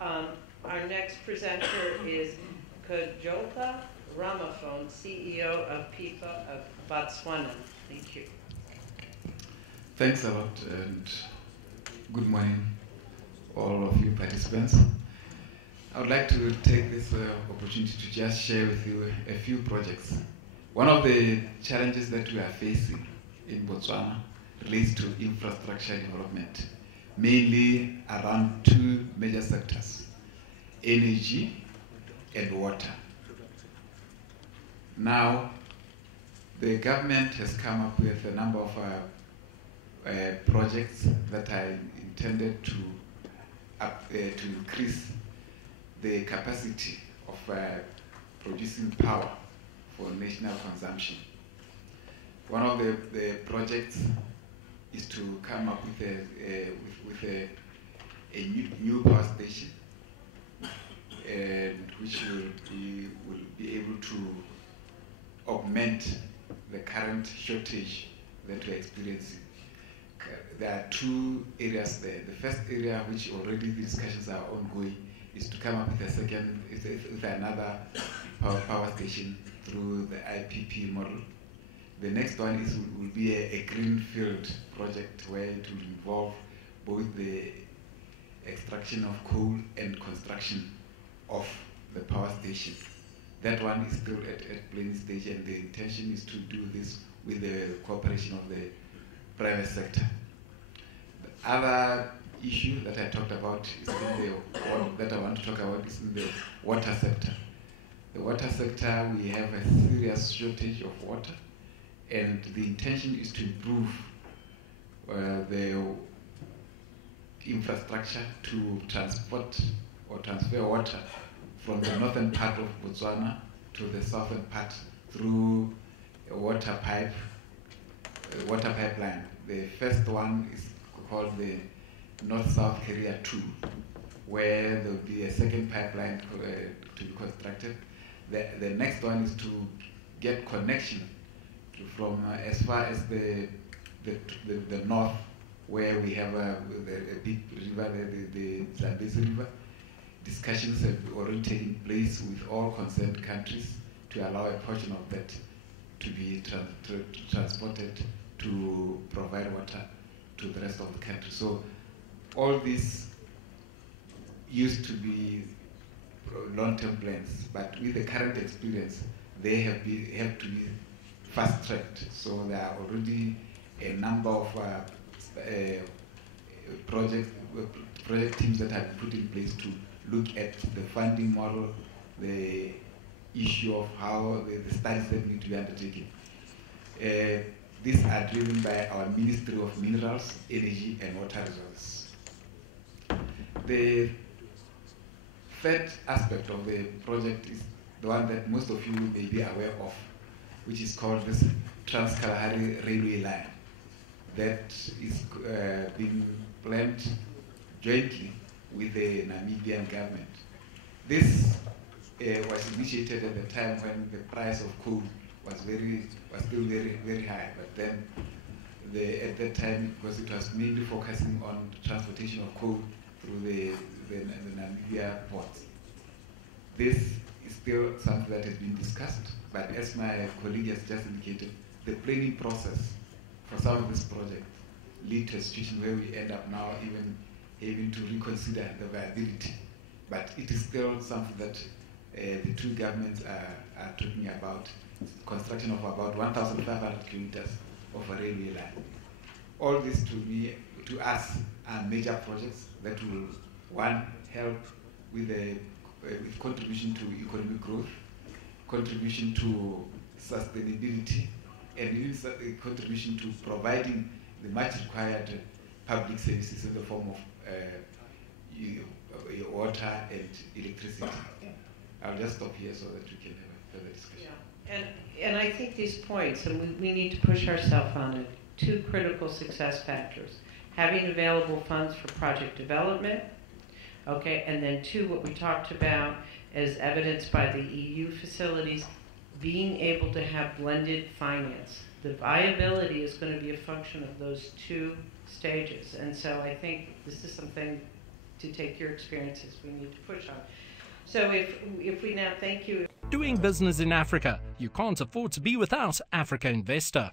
Our next presenter is Kgotla Ramaphane, CEO of PEEPA of Botswana. Thank you. Thanks a lot, and good morning, all of you participants. I would like to take this opportunity to just share with you a few projects. One of the challenges that we are facing in Botswana relates to infrastructure development, mainly around two major sectors: energy and water. Now, the government has come up with a number of projects that are intended to increase the capacity of producing power for national consumption. One of the projects is to come up with a new power station, which will be able to augment the current shortage that we're experiencing. There are two areas there. The first area, which already the discussions are ongoing, is to come up with another power station through the IPP model. The next one will be a greenfield project where it will involve both the extraction of coal and construction of the power station. That one is still at planning stage, and the intention is to do this with the cooperation of the private sector. The other issue that I talked about is that I want to talk about is in the water sector. The water sector, we have a serious shortage of water, and the intention is to improve the infrastructure to transport or transfer water from the northern part of Botswana to the southern part through a water pipeline. The first one is called the North-South Carrier 2, where there will be a second pipeline to be constructed. The next one is to get connection from as far as the north, where we have a big river, the Zambezi River. Discussions have already taken place with all concerned countries to allow a portion of that to be transported to provide water to the rest of the country. So all these used to be long-term plans, but with the current experience, they have to be fast-tracked. So there are already a number of project teams that have been put in place to look at the funding model, the issue of how the studies that need to be undertaken. These are driven by our Ministry of Minerals, Energy and Water Resources. The third aspect of the project is the one that most of you may be aware of, which is called this Trans-Kalahari Railway Line that is being planned jointly with the Namibian government. This was initiated at the time when the price of coal was still very, very high. But then, at that time, because it was mainly focusing on transportation of coal through the Namibia ports. This is still something that has been discussed, but as my colleague has just indicated, the planning process for some of these projects lead to a situation where we end up now even having to reconsider the viability. But it is still something that the two governments are talking about, construction of about 1,500 kilometers of a railway line. All this to us are major projects that will, one, help with contribution to economic growth, contribution to sustainability, and even a contribution to providing the much required public services in the form of water and electricity. I'll just stop here so that we can have a further discussion. Yeah. And I think these points, and we need to push ourselves on it, two critical success factors: having available funds for project development, okay, and then two, what we talked about as evidenced by the EU facilities, being able to have blended finance. The viability is going to be a function of those two stages. And so I think this is something to take your experiences. We need to push on. So if we now thank you. Doing business in Africa, you can't afford to be without Africa Investor.